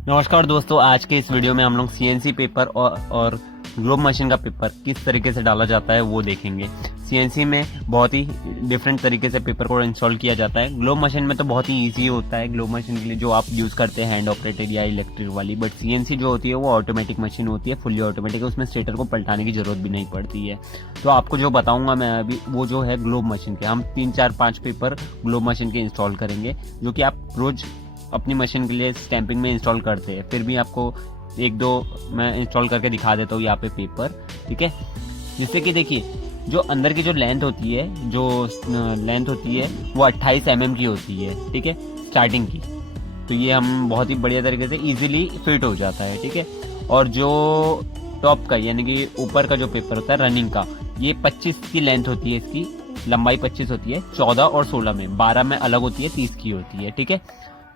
नमस्कार दोस्तों, आज के इस वीडियो में हम लोग सीएनसी पेपर और ग्लोब मशीन का पेपर किस तरीके से डाला जाता है वो देखेंगे। सीएनसी में बहुत ही डिफरेंट तरीके से पेपर को इंस्टॉल किया जाता है। ग्लोब मशीन में तो बहुत ही इजी होता है, ग्लोब मशीन के लिए जो आप यूज करते हैं हैंड ऑपरेटेड या इलेक्ट्रिक वाली। बट सीएनसी जो होती है वो ऑटोमेटिक मशीन होती है, फुल्ली ऑटोमेटिक है, उसमें स्टेटर को पलटाने की जरूरत भी नहीं पड़ती है। तो आपको जो बताऊंगा मैं अभी वो जो है ग्लोब मशीन के, हम 3 4 5 पेपर ग्लोब मशीन के इंस्टॉल करेंगे, जो कि आप रोज अपनी मशीन के लिए स्टैंपिंग में इंस्टॉल करते हैं। फिर भी आपको एक दो मैं इंस्टॉल करके दिखा देता हूँ यहाँ पे पेपर, ठीक है। जिससे कि देखिए जो अंदर की जो लेंथ होती है वो 28 mm की होती है, ठीक है, स्टार्टिंग की। तो ये हम बहुत ही बढ़िया तरीके से इजीली फिट हो जाता है, ठीक है। और जो टॉप का यानी कि ऊपर का जो पेपर होता है रनिंग का, ये 25 की लेंथ होती है, इसकी लंबाई 25 होती है। 14 और 16 में, 12 में अलग होती है, 30 की होती है, ठीक है।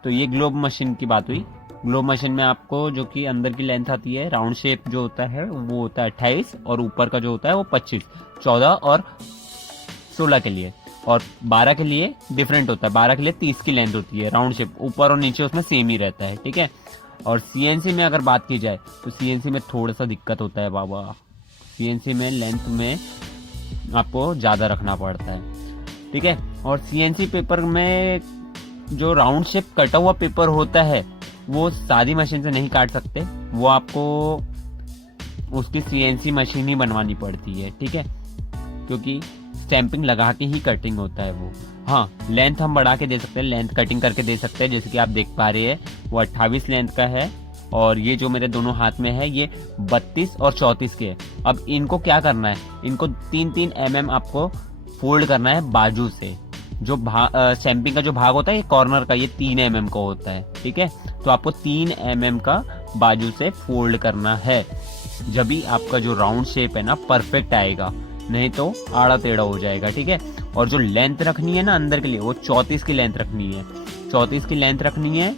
तो ये ग्लोब मशीन की बात हुई। ग्लोब मशीन में आपको जो कि अंदर की लेंथ आती है, राउंड शेप जो होता है वो होता है 28, और ऊपर का जो होता है वो 25, 14 और 16 के लिए। और 12 के लिए डिफरेंट होता है, 12 के लिए 30 की लेंथ होती है, राउंड शेप ऊपर और नीचे उसमें सेम ही रहता है, ठीक है। और सीएनसी में अगर बात की जाए तो सीएनसी में थोड़ा सा दिक्कत होता है बाबा। सीएनसी में लेंथ में आपको ज्यादा रखना पड़ता है, ठीक है। और सीएनसी पेपर में जो राउंड शेप कटा हुआ पेपर होता है वो सादी मशीन से नहीं काट सकते, वो आपको उसकी सीएनसी मशीन ही बनवानी पड़ती है, ठीक है, क्योंकि स्टैंपिंग लगा के ही कटिंग होता है वो। हाँ, लेंथ हम बढ़ा के दे सकते हैं, लेंथ कटिंग करके दे सकते हैं, जैसे कि आप देख पा रहे हैं वो 28 लेंथ का है, और ये जो मेरे दोनों हाथ में है ये 32 और 34 के है। अब इनको क्या करना है, इनको 3-3 mm आपको फोल्ड करना है बाजू से। जो स्टैंपिंग का जो भाग होता है ये कॉर्नर का, ये 3 mm का होता है, ठीक है। तो आपको 3 mm का बाजू से फोल्ड करना है, जब भी आपका जो राउंड शेप है ना परफेक्ट आएगा, नहीं तो आड़ा टेढ़ा हो जाएगा, ठीक है। और जो लेंथ रखनी है ना अंदर के लिए, वो 34 की लेंथ रखनी है, 34 की लेंथ रखनी है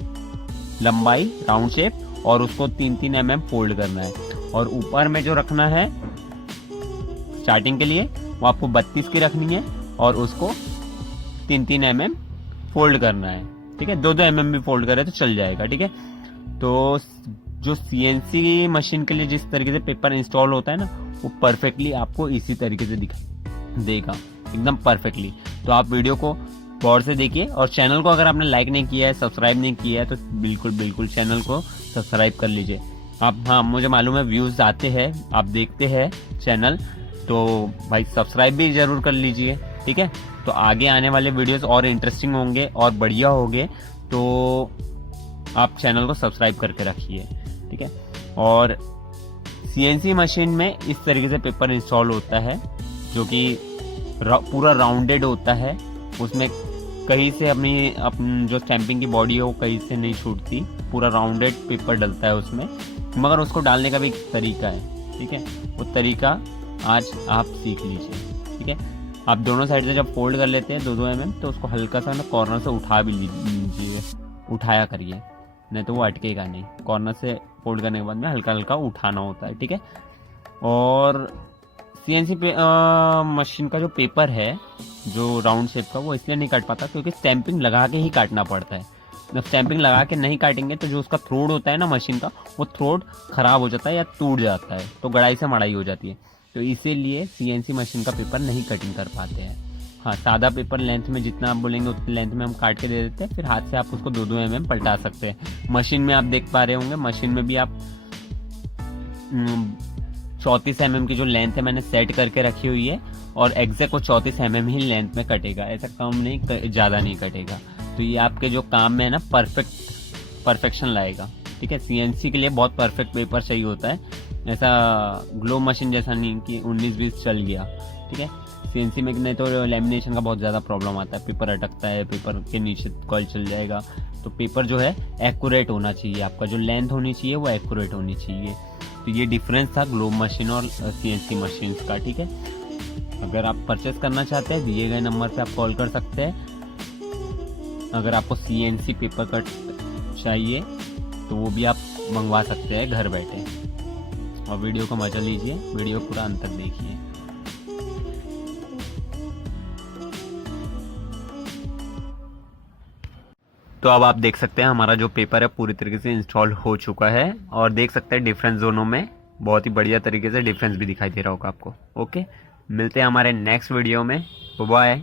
लंबाई राउंड शेप, और उसको 3-3 mm फोल्ड करना है। और ऊपर में जो रखना है स्टार्टिंग के लिए वो आपको 32 की रखनी है, और उसको 3-3 mm फोल्ड करना है, ठीक है। 2-2 mm भी फोल्ड करे तो चल जाएगा, ठीक है। तो जो सीएनसी मशीन के लिए जिस तरीके से पेपर इंस्टॉल होता है ना, वो परफेक्टली आपको इसी तरीके से दिखा देगा, एकदम परफेक्टली। तो आप वीडियो को गौर से देखिए, और चैनल को अगर आपने लाइक नहीं किया है, सब्सक्राइब नहीं किया है, तो बिल्कुल चैनल को सब्सक्राइब कर लीजिए आप। हाँ, मुझे मालूम है व्यूज आते हैं, आप देखते हैं चैनल, तो भाई सब्सक्राइब भी जरूर कर लीजिए, ठीक है। तो आगे आने वाले वीडियोस और इंटरेस्टिंग होंगे और बढ़िया होंगे, तो आप चैनल को सब्सक्राइब करके रखिए, ठीक है। और सीएनसी मशीन में इस तरीके से पेपर इंस्टॉल होता है, जो कि पूरा राउंडेड होता है, उसमें कहीं से अपनी जो स्टैंपिंग की बॉडी है वो कहीं से नहीं छूटती, पूरा राउंडेड पेपर डलता है उसमें। मगर उसको डालने का भी एक तरीका है, ठीक है, वो तरीका आज आप सीख लीजिए, ठीक है। आप दोनों साइड से जब फोल्ड कर लेते हैं 2-2 mm, तो उसको हल्का सा ना कॉर्नर से उठा भी लीजिए, उठाया करिए, नहीं तो वो अटकेगा नहीं। कॉर्नर से फोल्ड करने के बाद में हल्का हल्का उठाना होता है, ठीक है। और सीएनसी मशीन का जो पेपर है जो राउंड शेप का, वो इसलिए नहीं काट पाता क्योंकि स्टैंपिंग लगा के ही काटना पड़ता है। जब स्टैंपिंग लगा के नहीं काटेंगे तो जो उसका थ्रोड होता है ना मशीन का, वो थ्रोड खराब हो जाता है या टूट जाता है, तो गड़ाई से मड़ाई हो जाती है। तो इसीलिए सीएनसी मशीन का पेपर नहीं कटिंग कर पाते हैं। हाँ, सादा पेपर लेंथ में जितना आप बोलेंगे उतनी लेंथ में हम काट के दे देते हैं, फिर हाथ से आप उसको 2-2 mm पलटा सकते हैं। मशीन में आप देख पा रहे होंगे, मशीन में भी आप 34 mm की जो लेंथ है मैंने सेट करके रखी हुई है, और एग्जैक्ट वो 34 mm ही लेंथ में कटेगा, ऐसा कम नहीं ज्यादा नहीं कटेगा। तो ये आपके जो काम में है ना परफेक्शन लाएगा, ठीक है। सीएनसी के लिए बहुत परफेक्ट पेपर चाहिए होता है, ऐसा ग्लोब मशीन जैसा नहीं कि 19-20 चल गया, ठीक है। सीएनसी में नहीं तो लैमिनेशन का बहुत ज़्यादा प्रॉब्लम आता है, पेपर अटकता है, पेपर के नीचे कॉइल चल जाएगा। तो पेपर जो है एक्यूरेट होना चाहिए, आपका जो लेंथ होनी चाहिए वो एक्यूरेट होनी चाहिए। तो ये डिफरेंस था ग्लोब मशीन और सीएनसी मशीन का, ठीक है। अगर आप परचेस करना चाहते हैं दिए गए नंबर पे आप कॉल कर सकते हैं। अगर आपको सीएनसी पेपर कट चाहिए तो वो भी आप मंगवा सकते हैं घर बैठे। और वीडियो का मजा लीजिए, वीडियो पूरा अंत तक देखिए। तो अब आप देख सकते हैं हमारा जो पेपर है पूरी तरीके से इंस्टॉल हो चुका है, और देख सकते हैं डिफरेंस जोनों में बहुत ही बढ़िया तरीके से डिफरेंस भी दिखाई दे रहा होगा आपको। ओके, मिलते हैं हमारे नेक्स्ट वीडियो में। बाय।